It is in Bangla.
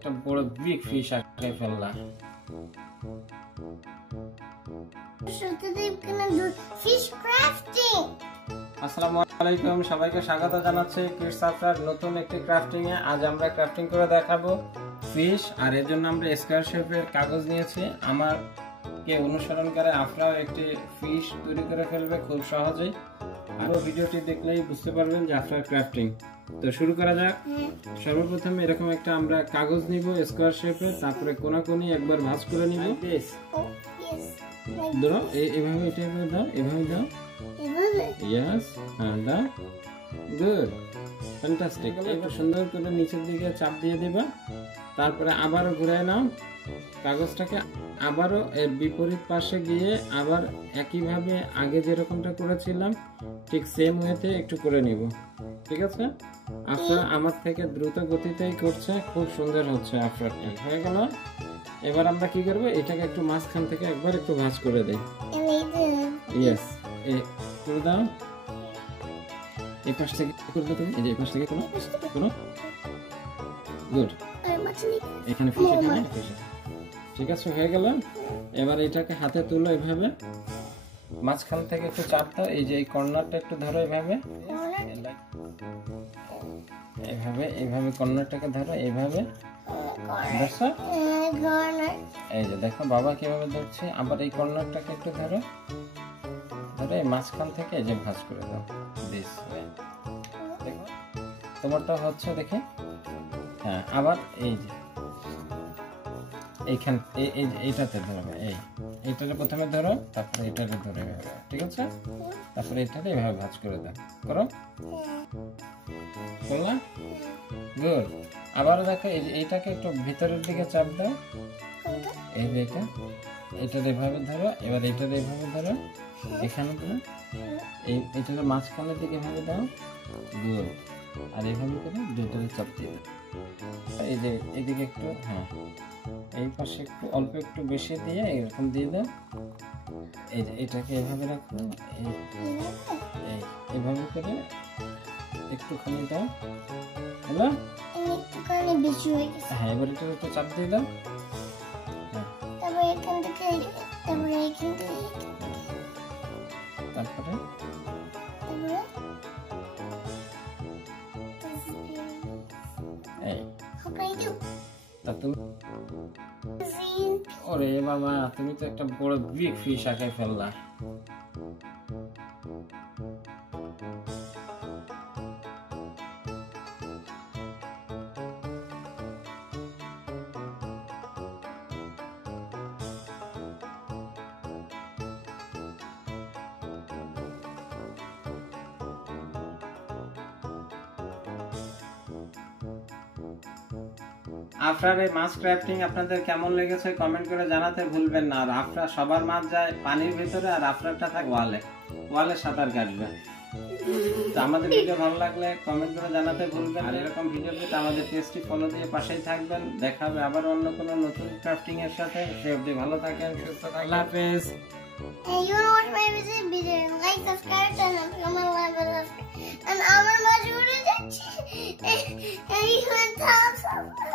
একটা বড় বিগ ফিশ আটকে ফেললাম। আসসালামু আলাইকুম, সবাইকে স্বাগত জানাচ্ছি কিডস আফরার নতুন একটি ক্রাফটিং এ। আজ আমরা ক্রাফটিং করে দেখাবো ফিশ, আর এর জন্য আমরা স্কয়ার শেপের কাগজ নিয়েছি। আমাকে অনুসরণ করে আফরাও একটি ফিশ তৈরি করে ফেলবে খুব সহজেই। আরো ভিডিওটি দেখলেই বুঝতে পারবেন যে আফরার ক্রাফটিং। তো শুরু করা যাক। সর্বপ্রথম এরকম একটা আমরা কাগজ নিব স্কয়ার শেপের, তারপরে কোনাকুনি একবার ভাঁজ করে নিব। ধরো এইভাবে, এটা দাও, এভাবে দাও। ইয়েস, হ্যাঁ দাও। Good, fantastic. একটু সুন্দর করে নিচের দিকে চাপ দিয়ে দিবা। তারপরে আবারও ঘুরায় নাও কাগজটাকে, আবারও এর বিপরীত পাশে গিয়ে আবার একইভাবে আগে যেরকমটা করেছিলাম ঠিক সেম ওয়েতে একটু করে নিব। ঠিক আছে? আফরার আমার থেকে দ্রুত গতিতেই করছে, খুব সুন্দর হচ্ছে আফরারটা। হয়ে গেল। এবার আমরা কি করব, এটাকে একটু মাঝখান থেকে একবার একটু ভাঁজ করে দেই। ইয়েস, করে দাও। এই পাশ থেকে করবে তুমি, এই যে এই পাশ থেকে করো। গুড, এখানে ফিশ, এখানে ফিশ। ঠিক আছে, হয়ে গেল। এবার এটাকে হাতে তুলো, এইভাবে মাঝখান থেকে একটু চাপ দাও। এই যে এই কর্নারটা একটু ধরো, এইভাবে এইভাবে এইভাবে কর্নারটাকে ধরো, এইভাবে দেখছো? এই যে দেখো বাবা কিভাবে ধরছে। আবার এই কর্নারটাকে একটু ধরো, ধরে মাঝখান থেকে এই যে ভাঁজ করে দাও। দিস ওয়ে, দেখো তোমারটা হচ্ছে, দেখে। হ্যাঁ, আবার এই যে এইখান এইটাতে ধরবে, এইটাতে প্রথমে ধরো, তারপরে এটাকে ধরে, ঠিক আছে? তারপরে এটাতে এভাবে ভাঁজ করে দাও। করো, করলা? গুড। আবারও দেখো এইটাকে একটু ভিতরের দিকে চাপ দাও। এই যে এইটাতে এভাবে ধরো, এবার এইটাতে এভাবে ধরো, এখানে ধরো, এইটাকে মাঝখানের দিকে এভাবে দাও। গুড। আর এইভাবে করে দুইটাতে চাপ দিয়ে দাও। এই যে এইদিকে একটু, হ্যাঁ এই পাশে একটু অল্প একটু বেশি দিয়ে এরকম দিয়ে দাও। এই যে এটাকে এইভাবে রাখো, এইভাবে করে একটুখানি দাও। হলো? হ্যাঁ, এবার এটা একটু চাপ দিয়ে দাও। তারপরে ওরে বাবা, তুমি তো একটা বড় বিগ ফিশ আটকে ফেললা। আফরার এই মাছ ক্রাফটিং আপনাদের কেমন লেগেছে কমেন্ট করে জানাতে ভুলবেন না। আর আফরার সবার মাছ যায় পানির ভিতরে, আর আফরারটা থাকে ওয়ালে সাঁতার কাটবে। তো আমাদের ভিডিও ভালো লাগলে কমেন্ট করে জানাতে ভুলবেন। আর এরকম ভিডিও পেতে আমাদের পেজটি ফলো দিয়ে পাশেই থাকবেন। দেখা হবে আবার অন্য কোনো নতুন ক্রাফটিং এর সাথে। সে অবধি ভালো থাকেন, সুস্থ থাকেন। আল্লাহ হাফেজ। And you want to watch my video, like, subscribe, and our majority and you can tell someone.